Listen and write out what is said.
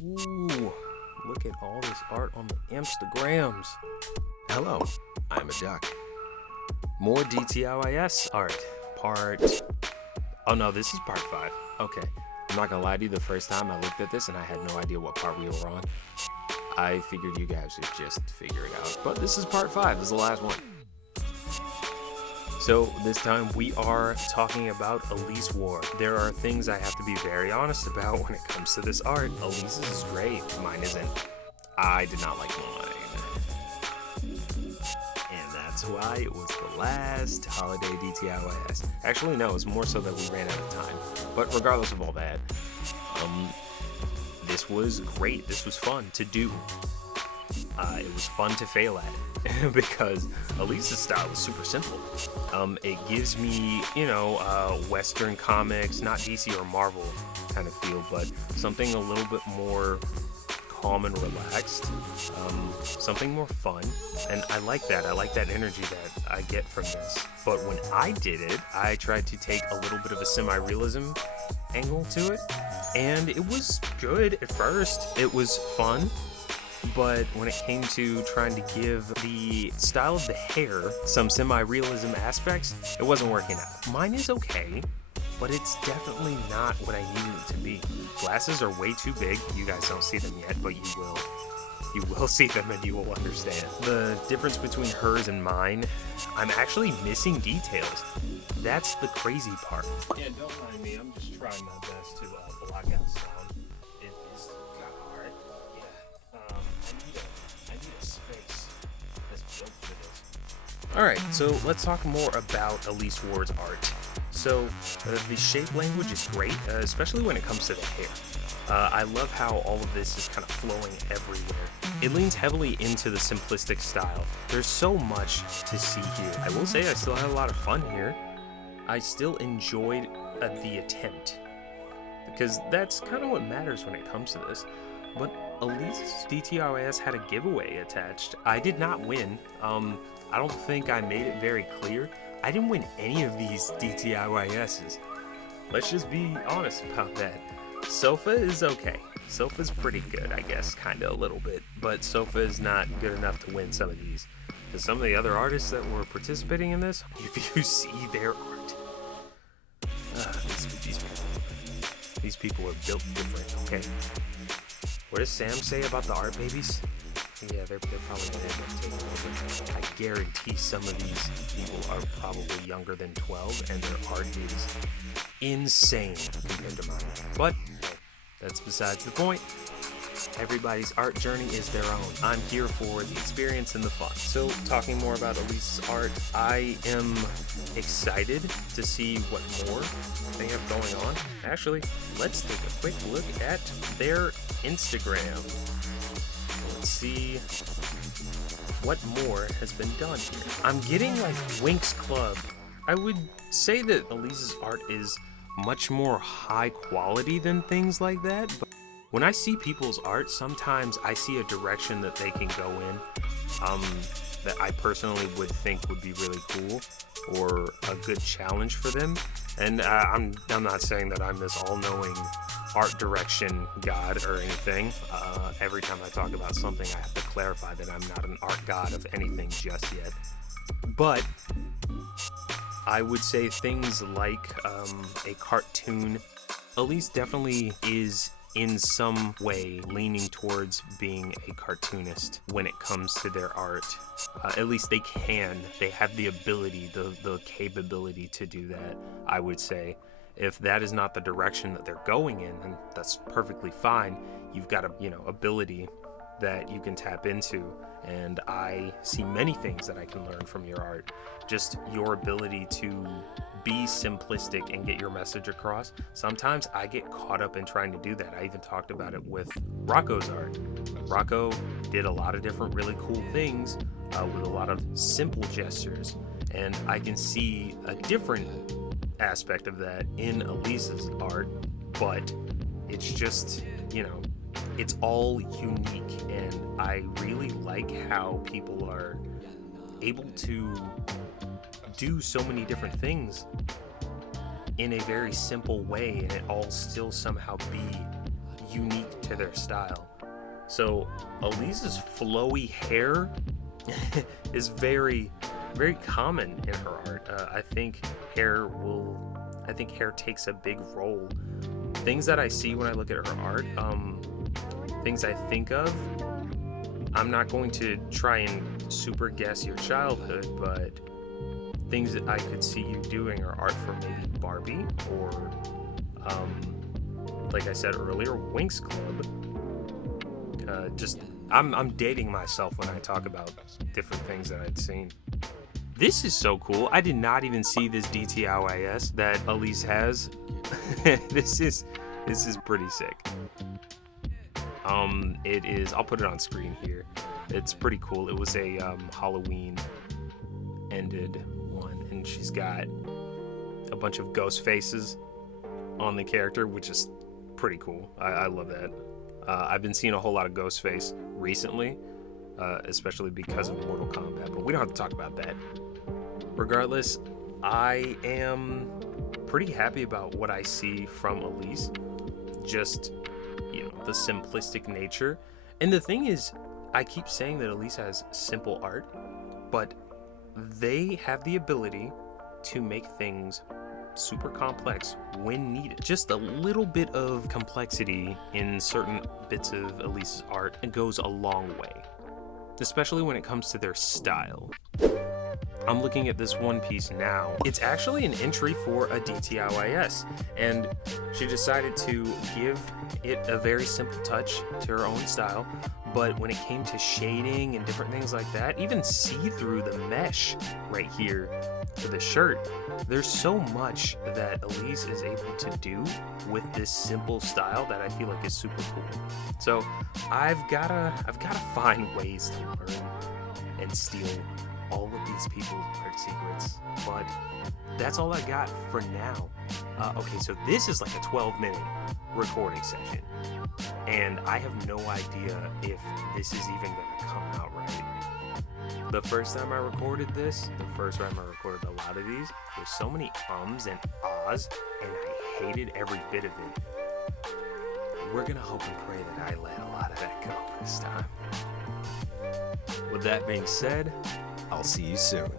Ooh, look at all this art on the Instagrams. Hello, I'm a duck. More DTIYS art. Oh no, this is part 5. Okay, I'm not gonna lie to you, the first time I looked at this and I had no idea what part we were on. I figured you guys would just figure it out. But this is part 5, this is the last one. So this time we are talking about Elisewarr. There are things I have to be very honest about when it comes to this art. Elise's is great, mine isn't. I did not like mine. And that's why it was the last holiday DTIYS. Actually, no, it's more so that we ran out of time. But regardless of all that, this was great. This was fun to do. It was fun to fail at because Elise's style is super simple. It gives me, Western comics, not DC or Marvel kind of feel, but something a little bit more calm and relaxed, something more fun, and I like that. I like that energy that I get from this. But when I did it, I tried to take a little bit of a semi-realism angle to it, and it was good at first. It was fun. But when it came to trying to give the style of the hair some semi-realism aspects, it wasn't working out. Mine is okay, but it's definitely not what I needed it to be. Glasses are way too big. You guys don't see them yet, but you will. You will see them and you will understand. The difference between hers and mine, I'm actually missing details. That's the crazy part. Yeah, don't mind me. I'm just trying my best to block out sound. It is hard. I need a space that's built for this. Alright, so let's talk more about Elisewarr's art. So, the shape language is great, especially when it comes to the hair. I love how all of this is kind of flowing everywhere. It leans heavily into the simplistic style. There's so much to see here. I will say I still had a lot of fun here. I still enjoyed the attempt, because that's kind of what matters when it comes to this. But Elise's DTIYS had a giveaway attached. I did not win. I don't think I made it very clear. I didn't win any of these DTIYS's. Let's just be honest about that. Sofa is okay. Sofa's pretty good, I guess, kinda a little bit. But Sofa is not good enough to win some of these. Because some of the other artists that were participating in this, if you see their art, these people are built different, okay? What does Sam say about the art babies? Yeah, they're probably going to end up taking over. I guarantee some of these people are probably younger than 12, and their art is insane compared to mine. But that's besides the point. Everybody's art journey is their own. I'm here for the experience and the fun. So, talking more about Elise's art, I am excited to see what more they have going on. Actually, let's take a quick look at their Instagram. Let's see what more has been done here. I'm getting like Winx Club. I would say that Elise's art is much more high quality than things like that, but when I see people's art, sometimes I see a direction that they can go in that I personally would think would be really cool or a good challenge for them. And I'm not saying that I'm this all-knowing art direction god or anything. Every time I talk about something, I have to clarify that I'm not an art god of anything just yet. But I would say things like a cartoon. Elise definitely is in some way leaning towards being a cartoonist when it comes to their art. At least they can. They have the ability, the capability to do that, I would say. If that is not the direction that they're going in, then that's perfectly fine. You've got a, ability that you can tap into, and I see many things that I can learn from your art. Just your ability to be simplistic and get your message across. Sometimes I get caught up in trying to do that. I even talked about it with Rocco's art. Rocco did a lot of different really cool things with a lot of simple gestures, and I can see a different aspect of that in Elise's art, but it's just, it's all unique, and I really like how people are able to do so many different things in a very simple way, and it all still somehow be unique to their style. So Elise's flowy hair is very, very common in her art. I think hair takes a big role. Things that I see when I look at her art, things I think of, I'm not going to try and super guess your childhood, but things that I could see you doing are art for maybe Barbie or, like I said earlier, Winx Club. I'm dating myself when I talk about different things that I'd seen. This is so cool. I did not even see this DTIYS that Elise has. This is pretty sick. It is, I'll put it on screen here. It's pretty cool. It was a Halloween ended one, and she's got a bunch of ghost faces on the character, which is pretty cool. I love that. I've been seeing a whole lot of Ghostface recently, especially because of Mortal Kombat, but we don't have to talk about that. Regardless, I am pretty happy about what I see from Elise. Just, the simplistic nature. And the thing is, I keep saying that Elise has simple art, but they have the ability to make things super complex when needed. Just a little bit of complexity in certain bits of Elise's art goes a long way, especially when it comes to their style. I'm looking at this one piece now. It's actually an entry for a DTIYS, and she decided to give it a very simple touch to her own style, but when it came to shading and different things like that, even see through the mesh right here for the shirt, there's so much that Elise is able to do with this simple style that I feel like is super cool. So I've gotta find ways to learn and steal all of these people's art secrets, but that's all I got for now. Okay, so this is like a 12-minute recording session, and I have no idea if this is even gonna come out right. The first time I recorded this, the first time I recorded a lot of these, there's so many ums and ahs, and I hated every bit of it. We're gonna hope and pray that I let a lot of that go this time. With that being said, I'll see you soon.